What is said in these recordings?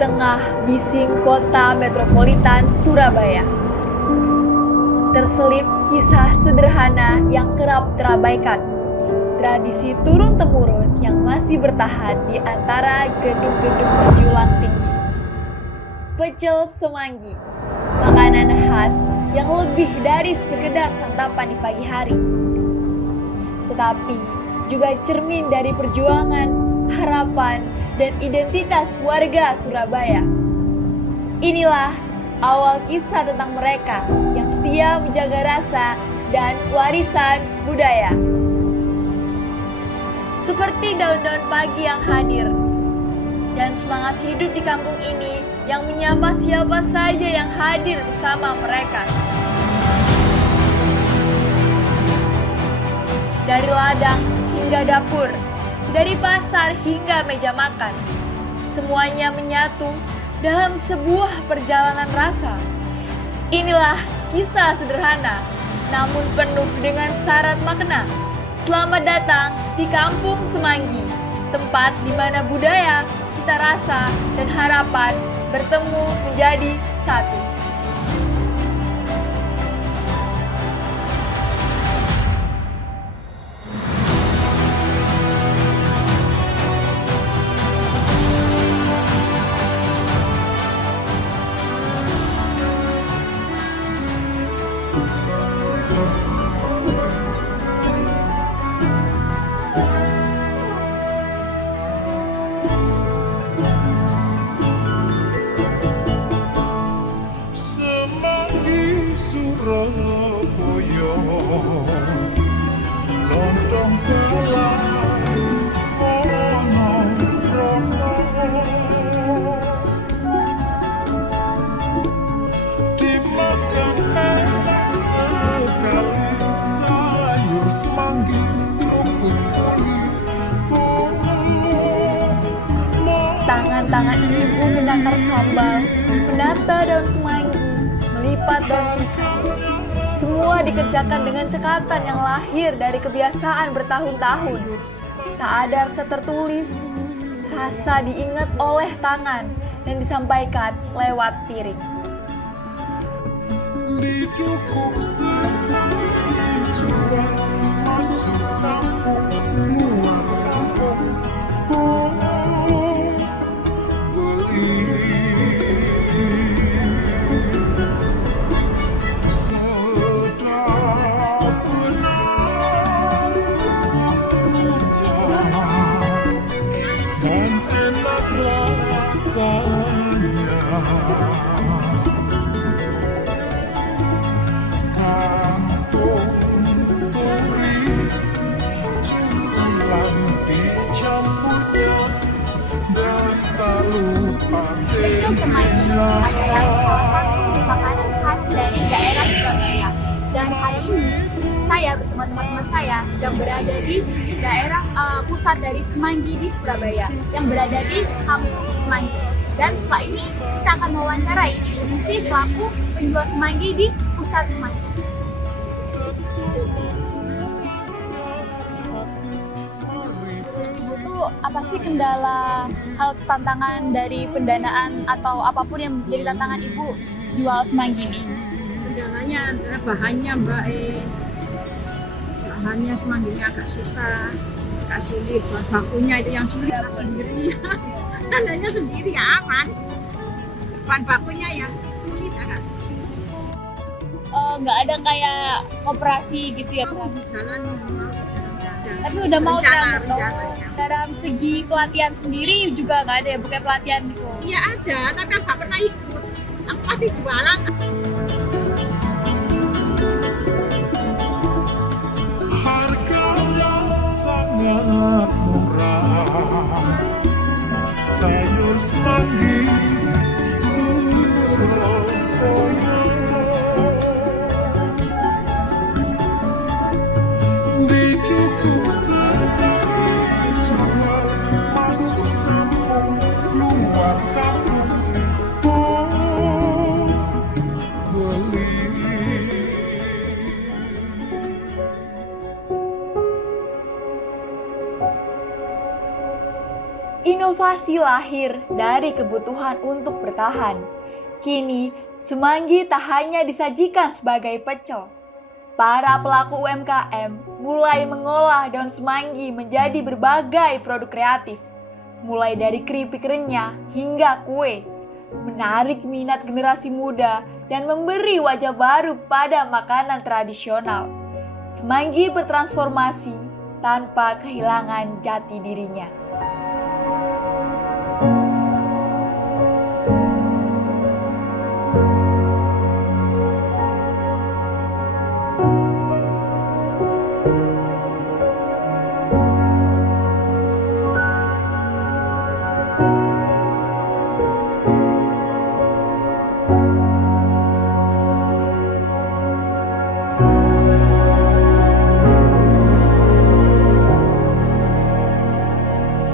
tengah bising kota metropolitan Surabaya. Terselip kisah sederhana yang kerap terabaikan. Tradisi turun-temurun yang masih bertahan di antara gedung-gedung berjulang tinggi. Pecel semanggi, makanan khas yang lebih dari sekedar santapan di pagi hari. Tetapi juga cermin dari perjuangan, harapan, dan identitas warga Surabaya. Inilah awal kisah tentang mereka yang setia menjaga rasa dan warisan budaya. Seperti daun-daun pagi yang hadir, dan semangat hidup di kampung ini yang menyapa siapa saja yang hadir bersama mereka. Dari ladang hingga dapur, dari pasar hingga meja makan, semuanya menyatu dalam sebuah perjalanan rasa. Inilah kisah sederhana, namun penuh dengan syarat makna. Selamat datang di Kampung Semanggi, tempat di mana budaya, cita rasa, dan harapan bertemu menjadi satu. Semanggi Surabaya, lontong balai ono-ono, dimakan enak sekali sayur semanggi kerupuk kulit. Tangan-tangan ibu menakar sambal, menata daun semanggi, melipat daun pisang. Semua dikerjakan dengan cekatan yang lahir dari kebiasaan bertahun-tahun. Tak ada rasa tertulis, rasa diingat oleh tangan dan disampaikan lewat piring. Didukung sekali jual masuk kampung luar kampung, beli sedap benar dan enak rasanya. Kangkung teri cemilan dicampurnya dan tak lupa Pecel semanggi adalah salah satu makanan khas dari daerah Surabaya. Dan hari ini saya bersama teman-teman saya sedang berada di daerah pusat dari Semanggi di Surabaya yang berada di Kampung Semanggi. Dan setelah ini kita akan mewawancarai Ibu Nusi selaku penjual semanggi di pusat Semanggi. Ibu tuh apa sih kendala hal tantangan dari pendanaan atau apapun yang menjadi tantangan Ibu jual semanggi ini? Kendalanya adalah bahannya Mbak bahannya semangginya agak susah, agak sulit. Bahan bakunya itu yang sulit sendiri. Tandanya sendiri ya aman. Bahan bakunya ya sulit, agak sulit. Nggak ada kayak koperasi gitu ya? Mau jalan. Tapi udah mau rencananya. dalam segi pelatihan sendiri juga nggak ada ya, bukan pelatihan gitu? Iya ada, tapi nggak pernah ikut. Aku pasti jualan. Harganya sangat murah, sayur semanggi Surabaya. Didukung sekali jual masuk kampung luar kampung, beli. Inovasi lahir dari kebutuhan untuk bertahan. Kini, semanggi tak hanya disajikan sebagai pecel. Para pelaku UMKM mulai mengolah daun semanggi menjadi berbagai produk kreatif, mulai dari keripik renyah hingga kue, menarik minat generasi muda dan memberi wajah baru pada makanan tradisional. Semanggi bertransformasi tanpa kehilangan jati dirinya.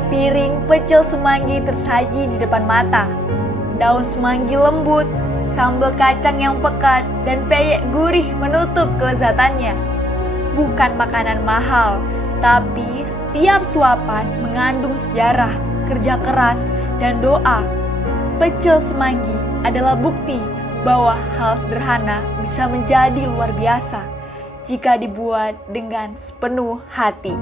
Piring pecel semanggi tersaji di depan mata. Daun semanggi lembut, sambal kacang yang pekat, dan peyek gurih menutup kelezatannya. Bukan makanan mahal, tapi setiap suapan mengandung sejarah, kerja keras, dan doa. Pecel semanggi adalah bukti bahwa hal sederhana bisa menjadi luar biasa jika dibuat dengan sepenuh hati.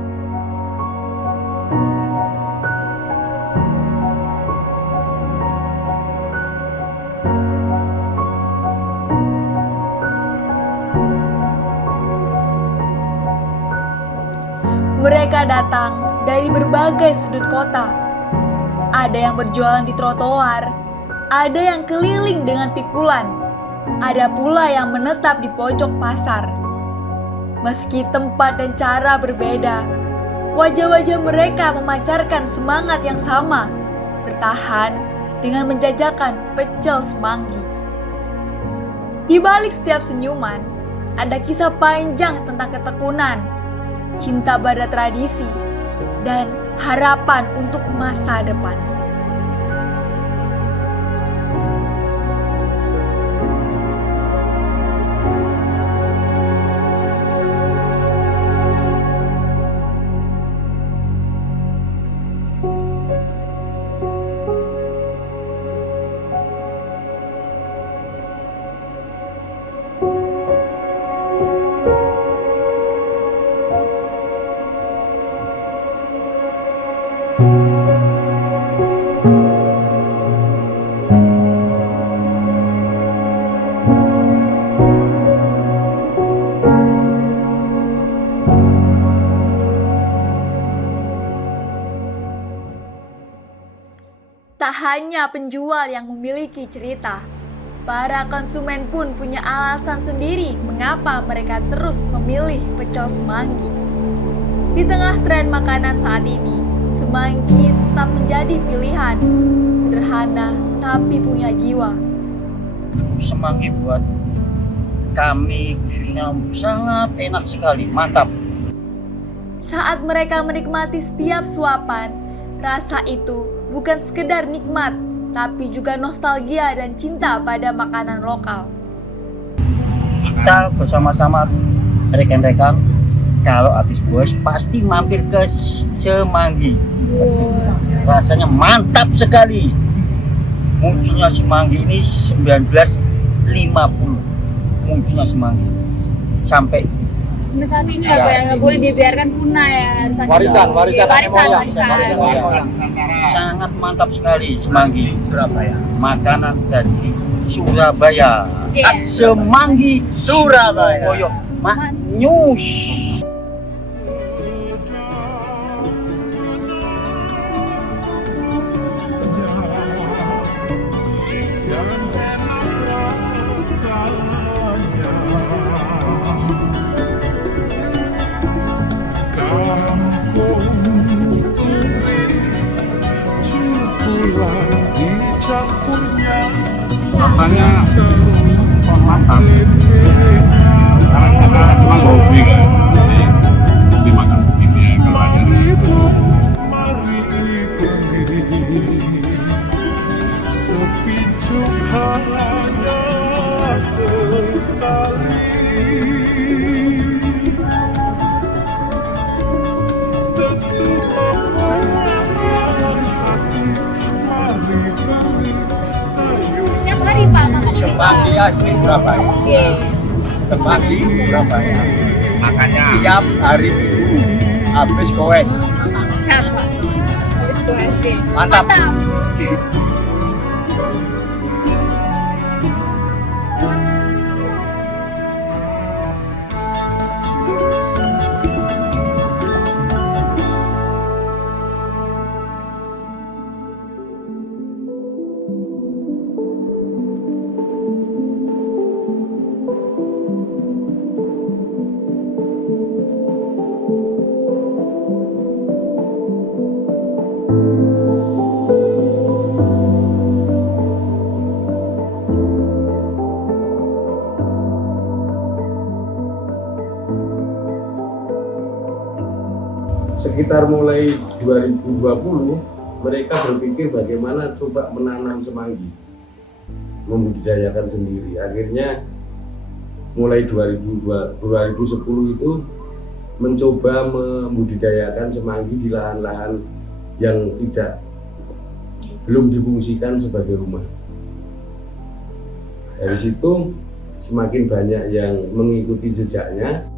Mereka datang dari berbagai sudut kota. Ada yang berjualan di trotoar, ada yang keliling dengan pikulan, ada pula yang menetap di pojok pasar. Meski tempat dan cara berbeda, wajah-wajah mereka memancarkan semangat yang sama, bertahan dengan menjajakan pecel semanggi. Di balik setiap senyuman, ada kisah panjang tentang ketekunan, cinta pada tradisi, dan harapan untuk masa depan. Tak hanya penjual yang memiliki cerita, para konsumen pun punya alasan sendiri mengapa mereka terus memilih pecel semanggi. Di tengah tren makanan saat ini, semanggi tetap menjadi pilihan, sederhana tapi punya jiwa. Semanggi buat kami khususnya sangat enak sekali, mantap. Saat mereka menikmati setiap suapan, rasa itu bukan sekedar nikmat, tapi juga nostalgia dan cinta pada makanan lokal. Kita bersama-sama rekan-rekan kalau habis bos pasti mampir ke Semanggi. Rasanya mantap sekali. Munculnya Semanggi ini 1950. Munculnya Semanggi sampai Saat ini ya, yang nggak boleh dibiarkan punah ya. warisan. Warisan. Sangat mantap sekali Semanggi Surabaya. Makanan dari Surabaya. Iya. Semanggi Surabaya. Manyus. Rasanya mantap karena cuma hobi kan, jadi dimakan begini ya kalau ada sepicu hanya sekali tentu memuaskan hati. Semanggi asli Surabaya. Oke. Semanggi Surabaya. Makanya Tiap hari Minggu habis goes. Sehat, Pak. Habis oke. Mantap. Sekitar mulai 2020 mereka berpikir bagaimana coba menanam semanggi, membudidayakan sendiri. Akhirnya mulai 2010 itu mencoba membudidayakan semanggi di lahan-lahan yang belum difungsikan sebagai rumah. Dari situ semakin banyak yang mengikuti jejaknya.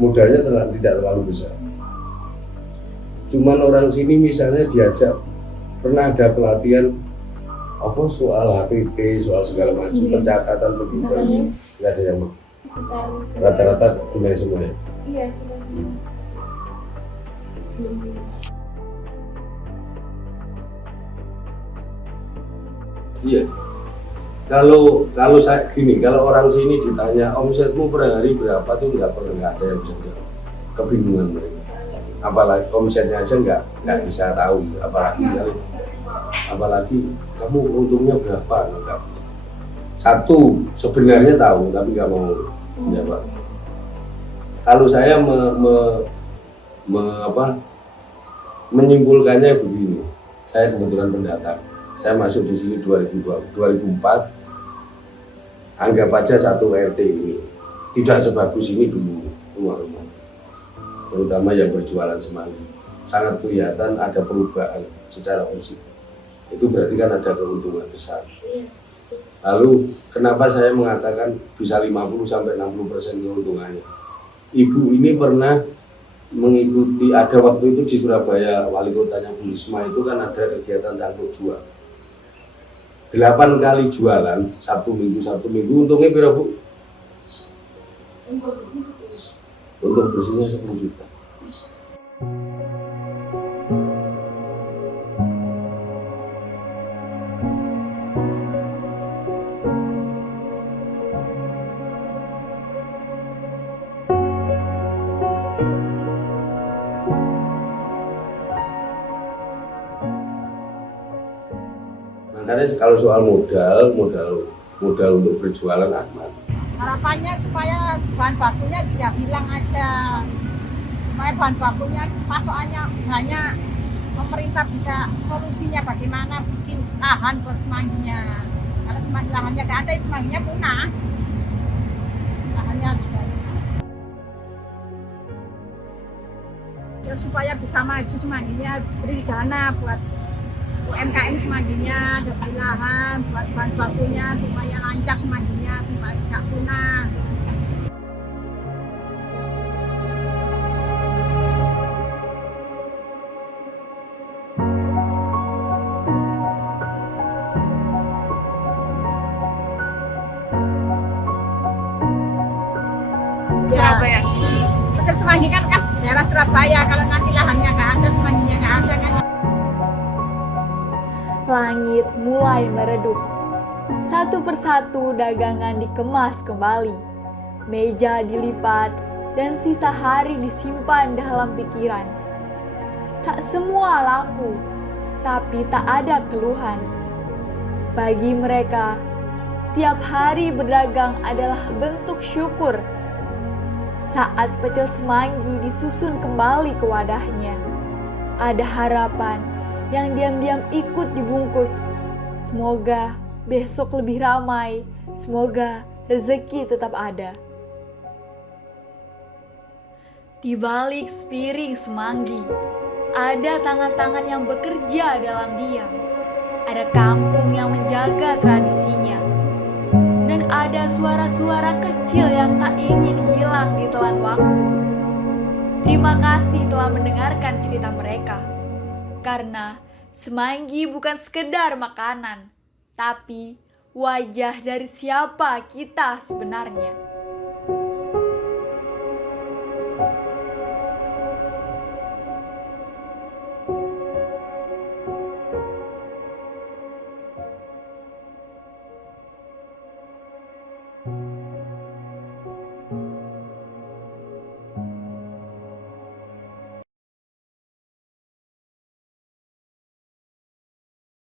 Modalnya tidak terlalu besar. Cuman orang sini misalnya diajak, pernah ada pelatihan soal HPP, soal segala macam, pencatatan pendidikan, nggak ada yang mau. Rata-rata tunai semua ya. Iya, Iya. Kalau saya gini, kalau orang sini ditanya omsetmu per hari berapa tuh nggak ada yang bisa jawab. Kebingungan mereka. Apalagi omsetnya aja nggak bisa tahu, apalagi kamu untungnya berapa? Enggak. Satu sebenarnya tahu tapi nggak mau jawab. Kalau saya menyimpulkannya begini, saya kebetulan pendatang. Saya masuk di sini 2004. Anggap aja satu RT ini tidak sebagus ini dulu rumah-rumah, terutama yang berjualan semanggi. Sangat kelihatan ada perubahan secara fisik. Itu berarti kan ada keuntungan besar. Lalu kenapa saya mengatakan bisa 50-60% keuntungannya? Ibu ini pernah mengikuti, ada waktu itu di Surabaya, wali kotanya Bu Risma itu kan ada kegiatan tangkuk jual. 8 kali jualan, Sabtu Minggu, untungnya berapa Bu? Untuk bersihnya 10 juta. Makanya kalau soal modal untuk berjualan aman. Harapannya supaya bahan bakunya tidak hilang aja, supaya bahan bakunya pasokannya banyak, pemerintah bisa solusinya bagaimana bikin lahan buat semangginya. Kalau lahannya nggak ada, semangginya punah. Lahannya harus banyak. Ya, supaya bisa maju semangginya, beri dana buat UMKM semangginya, diberi lahan buat bahan bakunya supaya lancar semangginya, supaya nggak punah. Surabaya. Pecel semanggi kan khas daerah Surabaya. Kalau nanti lahannya nggak ada, semangginya nggak ada kan. Langit mulai meredup. Satu persatu dagangan dikemas kembali. Meja dilipat dan sisa hari disimpan dalam pikiran. Tak semua laku, tapi tak ada keluhan. Bagi mereka, setiap hari berdagang adalah bentuk syukur. Saat pecel semanggi disusun kembali ke wadahnya, ada harapan yang diam-diam ikut dibungkus. Semoga besok lebih ramai, semoga rezeki tetap ada. Di balik sepiring semanggi, Ada tangan-tangan yang bekerja dalam diam. Ada kampung yang menjaga tradisinya. Dan ada suara-suara kecil yang tak ingin hilang ditelan waktu. Terima kasih telah mendengarkan cerita mereka. Karena semanggi bukan sekedar makanan, tapi wajah dari siapa kita sebenarnya.